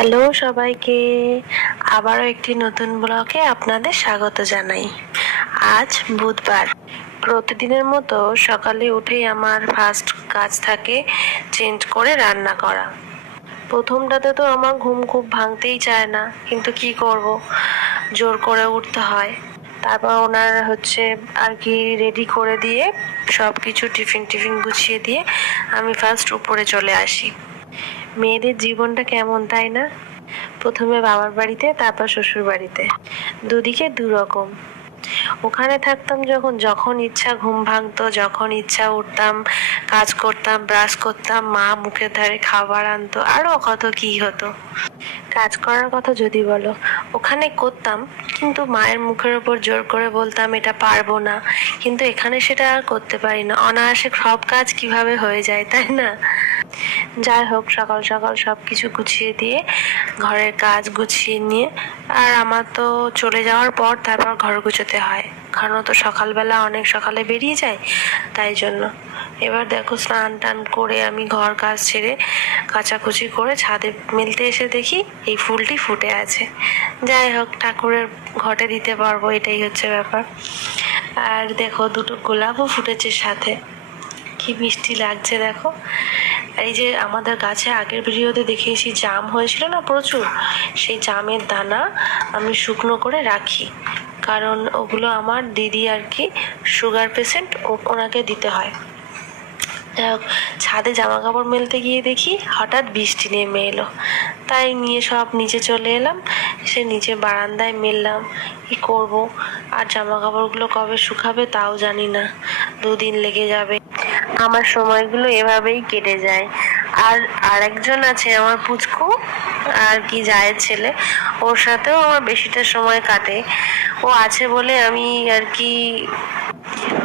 Hello সবাইকে, আবারও একটি নতুন ব্লগে আপনাদের স্বাগত জানাই। আজ বুধবার। প্রতিদিনের মতো সকালে উঠেই আমার ফার্স্ট কাজ থাকে চেঞ্জ করে রান্না করা। প্রথমটাতে তো আমার ঘুম খুব ভাঙতেই চায় না, কিন্তু কি করব, জোর করে উঠতে হয়। তারপর ওনার আর কি রেডি করে দিয়ে সব কিছু টিফিন গুছিয়ে দিয়ে আমি ফার্স্ট উপরে চলে আসি। মেয়েদের জীবনটা কেমন, তাই না? প্রথমে বাবার বাড়িতে, তারপর শ্বশুর বাড়িতে, দুদিকে দুরকম। ওখানে থাকতাম যখন ইচ্ছা ঘুম ভাঙতো, যখন ইচ্ছা উঠতাম, কাজ করতাম, ব্রাশ করতাম, মা মুখের ধারে খাবার আনতো, আরো কত কি হতো। কাজ করার কথা যদি বলো, ওখানে করতাম, কিন্তু মায়ের মুখের ওপর জোর করে বলতাম এটা পারবো না। কিন্তু এখানে সেটা আর করতে পারি না, অনায়াসে সব কাজ কিভাবে হয়ে যায়, তাই না? যাই হোক, সকাল সকাল সবকিছু গুছিয়ে দিয়ে ঘরের কাজ গুছিয়ে নিয়ে, আর আমার তো চলে যাওয়ার পর তারপর ঘর গুছোতে হয়, কারণ তো সকালবেলা অনেক সকালে বেরিয়ে যায়, তাই জন্য। এবার দেখো, স্নান টান করে আমি ঘর কাজ ছেড়ে কাচাকুচি করে ছাদে মেলতে এসে দেখি এই ফুলটি ফুটে আছে। যাই হোক, ঠাকুরের ঘটে দিতে পারবো, এটাই হচ্ছে ব্যাপার। আর দেখো, দুটো গোলাপও ফুটেছে সাথে, কি মিষ্টি লাগছে দেখো। এই যে আমাদের গাছে আগের ভিডিওতে দেখিয়েছি জাম হয়েছিল না প্রচুর, সেই জামের দানা আমি শুকনো করে রাখি, কারণ ওগুলো আমার দিদি আর কি সুগার পেশেন্ট, ওনাকে দিতে হয়। ছাদে জামা কাপড় মেলতে গিয়ে দেখি হঠাৎ বৃষ্টি নেমে এলো, তাই নিয়ে সব নিচে চলে এলাম। সে নিচে বারান্দায় মেললাম, কি করব, আর জামা কাপড়গুলো কবে শুকাবে তাও জানি না, 2 দিন লেগে যাবে। আমার সময়গুলো এভাবেই কেটে যায়। আর আরেকজন আছে আমার পুচকু, আর কি জায়ের ছেলে, ওর সাথেও আমার বেশিটা সময় কাটে। ও আছে বলে আমি আর কি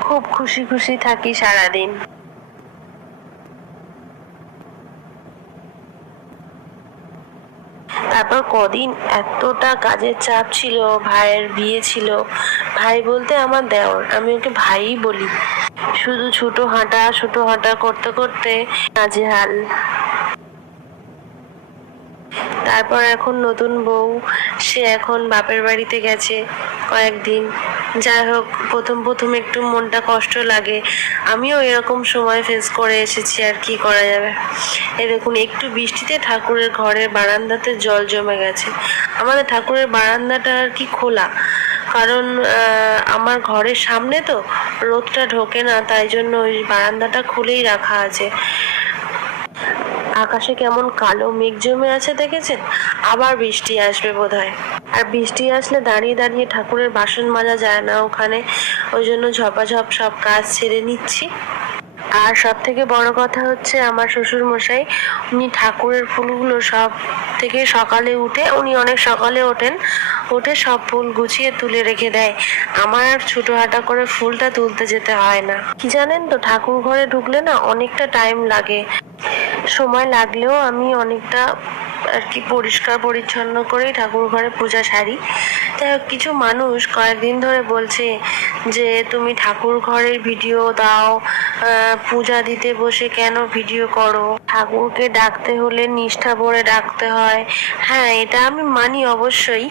খুব খুশি খুশি থাকি সারাদিন। তারপর কদিন এতটা কাজের চাপ ছিল, ভাইয়ের বিয়ে ছিল। ভাই বলতে আমার দেওর, আমি ওকে ভাইই বলি। শুধু ছোটো হাঁটা করতে করতে নাজেহাল। তারপর এখন নতুন বউ, সে এখন বাপের বাড়িতে গেছে কয়েকদিন। যাই হোক, প্রথম একটু মনটা কষ্ট লাগে, আমিও এরকম সময় ফেস করে এসেছি, আর কি করা যাবে। এই দেখুন, একটু বৃষ্টিতে ঠাকুরের ঘরের বারান্দাতে জল জমে গেছে। আমাদের ঠাকুরের বারান্দাটা আর কি খোলা, কারণ আমার ঘরের সামনে তো রোদটা ঢোকে না, তাই জন্য ওই বারান্দাটা খুলেই রাখা আছে। আকাশে কেমন কালো মেঘ জমে আছে দেখেছেন? আবার বৃষ্টি আসবে বোধহয়। আর বৃষ্টি আসলে দাঁড়িয়ে দাঁড়িয়ে ঠাকুরের বাসন মাজা যায় না ওখানে, ওই জন্য ঝপাঝপ সব কাজ ছেড়ে নিচ্ছি। আর সব থেকে বড় কথা হচ্ছে, আমার শ্বশুর মশাই, উনি ঠাকুরের ফুলগুলো সব থেকে সকালে উনি অনেক সকালে উঠে সব ফুল গুছিয়ে তুলে রেখে দেয়। আমার আর ছোট হাঁটা করে ফুলটা তুলতে যেতে হয় না। কি জানেন তো, ঠাকুর ঘরে ঢুকলে না অনেকটা টাইম লাগে। সময় লাগলেও আমি অনেকটা আর কি পরিষ্কার পরিচ্ছন্ন করেই ঠাকুর ঘরে পূজা সারি। তাই কিছু মানুষ কয়েকদিন ধরে বলছে যে তুমি ঠাকুর ঘরের ভিডিও দাও, পূজা দিতে বসে কেন ভিডিও করো, ঠাকুরকে ডাকতে হলে নিষ্ঠা ভরে ডাকতে হয়। হ্যাঁ, এটা আমি মানি অবশ্যই,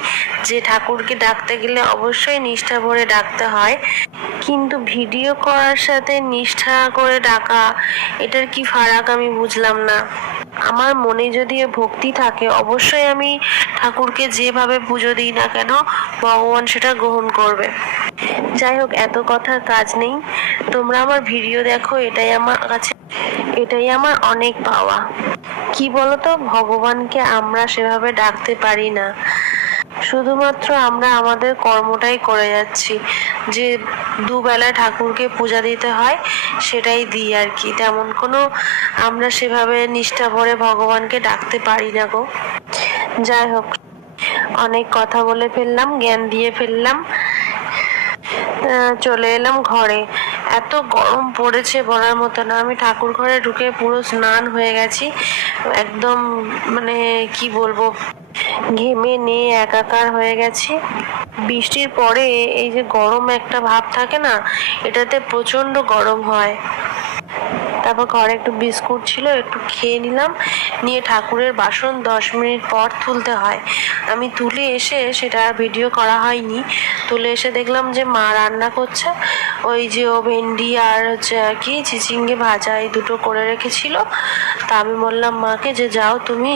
যে ঠাকুরকে ডাকতে গেলে অবশ্যই নিষ্ঠা ভরে ডাকতে হয়, কিন্তু ভিডিও করার সাথে নিষ্ঠা করে ডাকা, এটার কি ফারাক আমি বুঝলাম না। আমার মনে যদি ভক্তি থাকে, অবশ্যই আমি ঠাকুরকে যেভাবে পুজো দিই না কেন, ভগবান সেটা গ্রহণ করবে। যাই হোক, এত কথার কাজ নেই, তোমরা আমার ভিডিও দেখো, এটাই আমার অনেক পাওয়া। কি বলতো, ভগবানকে আমরা সেভাবে ডাকতে পারি না, শুধুমাত্র আমরা আমাদের কর্মটাই করে যাচ্ছি, যে দুবেলা ঠাকুরকে পূজা দিতে হয় সেটাই দিই আর কি। তেমন কোনো আমরা সেভাবে নিষ্ঠা ভরে ভগবানকে ডাকতে পারি না গো। যাই হোক, অনেক কথা বলে ফেললাম, জ্ঞান দিয়ে ফেললাম। চলে এলাম ঘরে। এত গরম পড়েছে বলার মতো না। আমি ঠাকুর ঘরে ঢুকে পুরো স্নান হয়ে গেছি, একদম মানে কি বলবো, ঘেমে নিয়ে একাকার হয়ে গেছি। বৃষ্টির পরে এই যে গরম একটা ভাব থাকে না, এটাতে প্রচন্ড গরম হয়। তারপর ঘরে একটু বিস্কুট ছিল, একটু খেয়ে নিলাম। নিয়ে ঠাকুরের বাসন 10 মিনিট পর তুলতে হয়। আমি তুলে এসে সেটা আর ভিডিও করা হয়নি। তুলে এসে দেখলাম যে মা রান্না করছে। ওই যে ও ভেন্ডি আর হচ্ছে কি চিচিঙ্গে ভাজা এই দুটো করে রেখেছিল। তা আমি বললাম মাকে যে যাও তুমি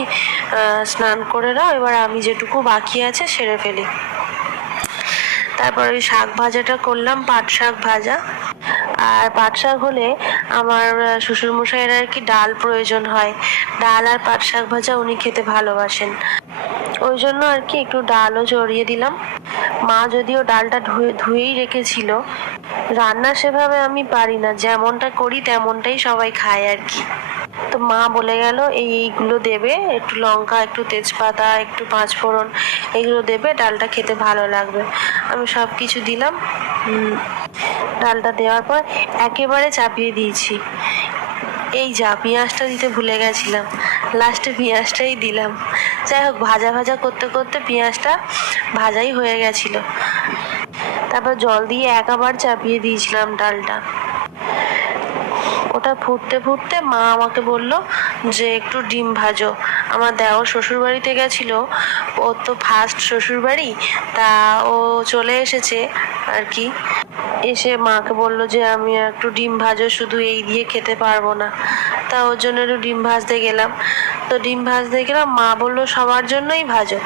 স্নান করে নাও, এবার আমি যেটুকু বাকি আছে সেরে ফেলি। তারপর ওই শাক ভাজাটা করলাম, পাট শাক ভাজা। আর পাট শাক হলে আমার শ্বশুরমশাইয়ের আর কি ডাল প্রয়োজন হয়। ডাল আর পাট শাক ভাজা উনি খেতে ভালোবাসেন, ওই জন্য আর কি একটু ডালও জড়িয়ে দিলাম। মা যদিও ডালটা ধুয়েই রেখেছিল। রান্না সেভাবে আমি পারি না, যেমনটা করি তেমনটাই সবাই খায় আর কি। তো মা বলে গেল এইগুলো দেবে, একটু লঙ্কা, একটু তেজপাতা, একটু পাঁচফোড়ন, এগুলো দেবে, ডালটা খেতে ভালো লাগবে। আমি সব কিছু দিলাম। ডালটা দেওয়ার পর একেবারে চাপিয়ে দিয়েছি। এই যা, পেঁয়াজটা দিতে ভুলে গেছিলাম, লাস্টে পেঁয়াজটাই দিলাম। যাই হোক, ভাজা ভাজা করতে করতে পেঁয়াজটা ভাজাই হয়ে গেছিল। তারপর জল দিয়ে একেবারে চাপিয়ে দিয়েছিলাম ডালটা। ওটা ফুটতে ফুটতে মা আমাকে বলল যে একটু ডিম ভাজো। আমার দেওর শ্বশুর বাড়িতে গেছিল, ওর তো ফার্স্ট শ্বশুর বাড়ি, তা ও চলে এসেছে আর কি। এসে মাকে বলল যে আমি একটু ডিম ভাজো, শুধু এই দিয়ে খেতে পারবো না। তা ওর জন্য একটু ডিম ভাজতে গেলাম। তো ডিম ভাজতে গেলাম, মা বললো সবার জন্যই ভাজো।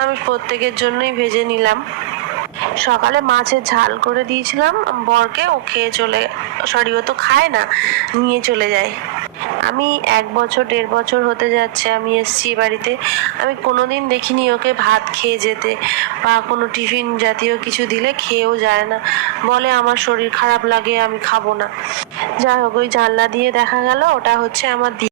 আমি প্রত্যেকের জন্যই ভেজে নিলাম। সকালে মাছের ঝাল করে দিয়েছিলাম বরকে, ও খেয়ে ও তো খায় না, নিয়ে চলে যায়। আমি 1-1.5 বছর হতে যাচ্ছে আমি এসছি বাড়িতে। আমি কোনোদিন দেখিনি ওকে ভাত খেয়ে যেতে, বা কোনো টিফিন জাতীয় কিছু দিলে খেয়েও যায় না, বলে আমার শরীর খারাপ লাগে, আমি খাবো না। যাই হোক, ওই জানলা দিয়ে দেখা গেল ওটা হচ্ছে আমার